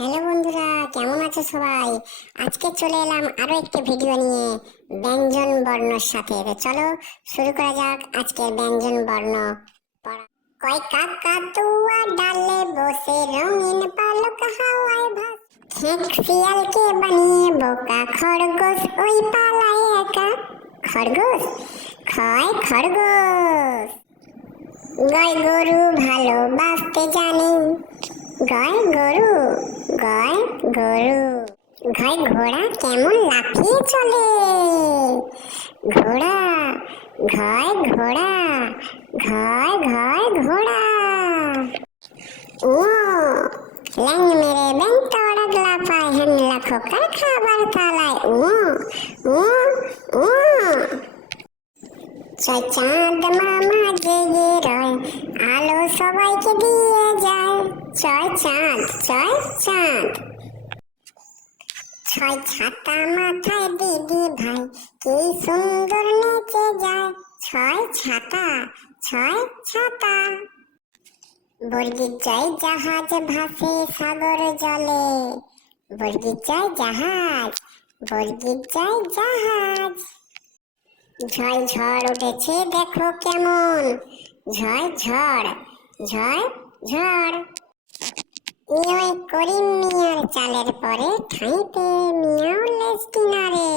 Hello বন্ধুরা, কেমন আছো সবাই? আজকে চলে এলাম আরো একটি ভিডিও নিয়ে ব্যঞ্জন বর্ণর সাথে। তো চলো শুরু করা যাক আজকের ব্যঞ্জন বর্ণ পড়া। কয় কাকাতুয়া ডালে বসে রঙিন পালক হাওয়ায় ভাস, খেক শিয়ালকে বানিয়ে বোকা, খরগোশ ওই পালায় একা। খরগোশ খয় খরগোশ। গাই গরু ভালোবাসতে জানে, গায় গরু, গায় গরু। ঘাই ঘোড়া কেমন লাফিয়ে চলে, ঘোড়া ঘায় ঘোড়া, ঘায় ঘায় ঘোড়া। ও ল্যাং মেরে ব্যাং তড়াক লাফায়, হ্যাংলা খোকার খাবার থালায়। ও ও ছয় চাঁদ মামা জেগে রয়, আলো সবাইকে দিয়ে যায়। ছয় চাঁদ, ছয় চাঁদ। ছয় ছাতা মাথায় দিদি ভাই, কি সুন্দর নেচে যায়। ছয় ছাতা, ছয় ছাতা। বর্গির জয় জাহাজ ভাসে সাগর জলে, বর্গির জয় জাহাজ, বর্গির জয় জাহাজ। ঝয় ঝড় উঠেছে দেখো কেমন, ঝয় ঝড়, ঝয় ঝড়। ইয়য় করিম মিয়ার চালের পরে, ঠাঁইতে মিয়াও লেজ কিনারে।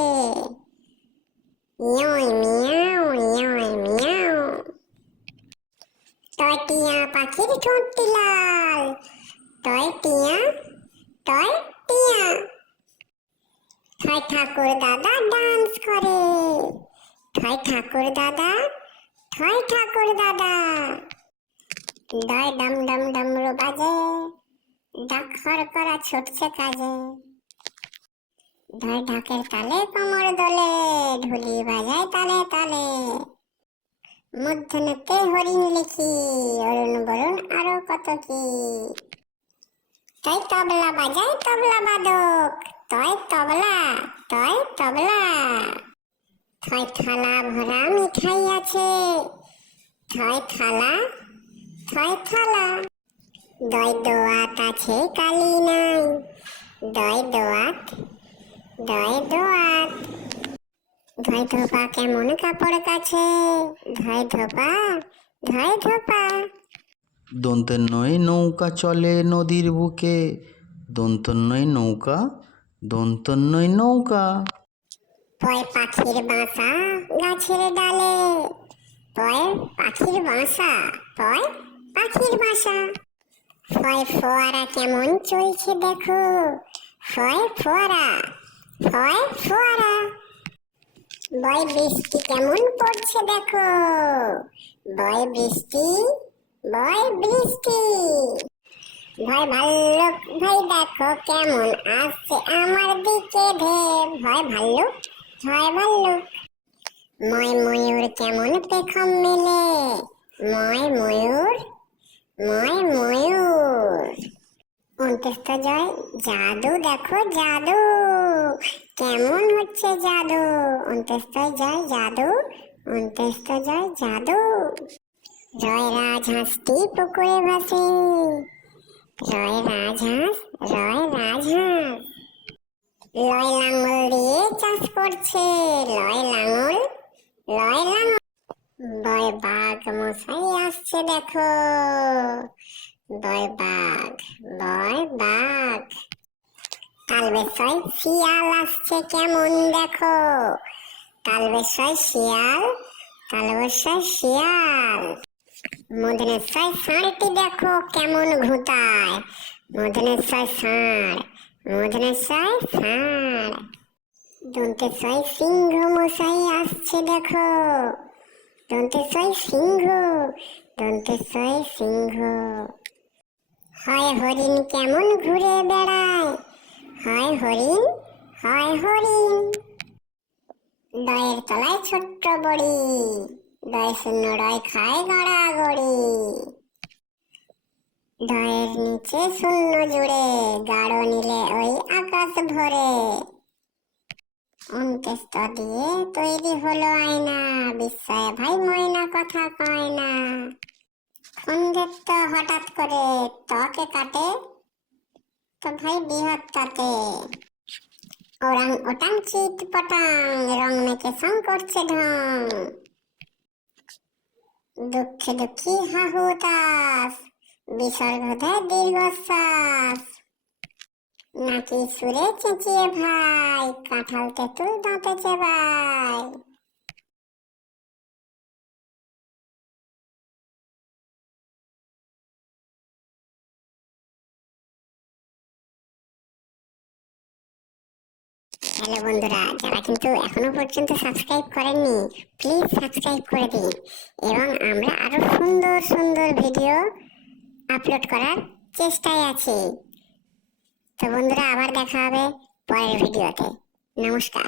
ইয়য় মিয়াও, ইয়য় মিয়াও। টয় টিয়া পাখির ঠোঁটটি লাল, টয় টিয়া, টয় টিয়া। ঠয় ঠাকুর দাদা ডান্স করে, ঠয় ঠাকুর দাদা, ঠয় ঠাকুর দাদা। ডয় ডম ডম ডমরু বাজে, ডাক হর করা ছুটছে কাজে। ঢয় ঢাকের তালে কোমর দোলে, ঢুলি বাজায় তালে তালে। মধ্যাহ্নতে হরিণ লিখি, অরুণ বরুণ আরো কত কি। তাই তবলা বাজায় তবলা বাদক, তয় তবলা, তয় তবলা। থয় থালা ভরা মিঠাই আছে, থয় থালা, থয় থালা। দয় দোয়াত আছে কালি নাই, দয় দোয়াত, দয় দোয়াত। ধয় ধোপা কেমন কাপড় কাছে, ধয় ধোপা, ধয় ধোপা। দন্তের নয় নৌকা চলে নদীর বুকে, দন্তর নয় নৌকা, দন্তর নয় নৌকা। পয় পাখির বাসা গাছের ডালে, পয় পাখির বাসা, পয় পাখির বাসা। ফয় ফোয়ারা কেমন চলছে দেখো, ফয় ফোয়ারা, ফয় ফোয়ারা। বয় বৃষ্টি কেমন পড়ছে দেখো, বয় বৃষ্টি, বয় বৃষ্টি। ভয় ভাল্লুক ভাই দেখো কেমন আসছে আমার দিকে ধে, ভয় ভাল্লুক, ভয় ভাল্লুক। ময় ময়ূর কেমন পেখম মেলে, ময় ময়ূর, ময় ময়ূর। অন্তস্থ জয় জাদু দেখো জাদু, কেমন হচ্ছে জাদু। অন্তস্থ জয় জাদু, অন্তস্থ জয় জাদু। জয় রাজহাঁসটি পুকুরে ভাসে, রয় রাজহাঁস, রয় রাজহাঁস। লয় লাঙল দিয়ে চাষ করছে, লয় লাঙল, লয় লাঙল। বয় বাঘ মশাই আসছে দেখো, বয় বাঘ, বয় বাঘ। তালবেশয় শিয়াল আসছে কেমন দেখো, তালবেশয় শিয়াল, তালবেশয় শিয়াল। মদনেশ্বর ষাঁড়টি দেখো কেমন ঘুঁটায়, মদনেশ্বর ষাঁড়, মদনেশ্বর ষাঁড়। দন্তেশ্বর সিংহ মশাই আসছে দেখো, দন্তেশ্বর সিংহ, দন্তেশ্বর সিংহ। হয় হরিণ কেমন ঘুরে বেড়ায়, হয় হরিণ, হয় হরিণ। দয়ের তলায় ছোট্ট বড়ি, দয় শূন্য রয় খায় গড়াগড়ি। দয়ের নিচে শূন্য জুড়ে, গাঢ় নীলে ওই আকাশ ভরে। অন্ত্যেষ্ঠ দিয়ে তৈরি হলো আয়না, বিস্ময়ে ভাই ময়না কথা কয় না। খঞ্জের তো হঠাৎ করে তকে কাটে, তো ভাই বৃহত্ততে। ওরাং ওটাং চিত পটাং, রং মেখে সং করছে ঢং। দুঃখে দুঃখী হা হুতাশ, বিসর্গ দেয় দীর্ঘশ্বাস। নাকি সুরে চেঁচিয়ে ভাই, কাঁঠাল তেঁতুল দাঁতে চেবায়। হ্যালো বন্ধুরা, যারা কিন্তু এখনো পর্যন্ত সাবস্ক্রাইব করেননি, প্লিজ সাবস্ক্রাইব করে দিন। এবং আমরা আরো সুন্দর সুন্দর ভিডিও আপলোড করার চেষ্টায় আছি। তো বন্ধুরা, আবার দেখা হবে পরের ভিডিওতে। নমস্কার।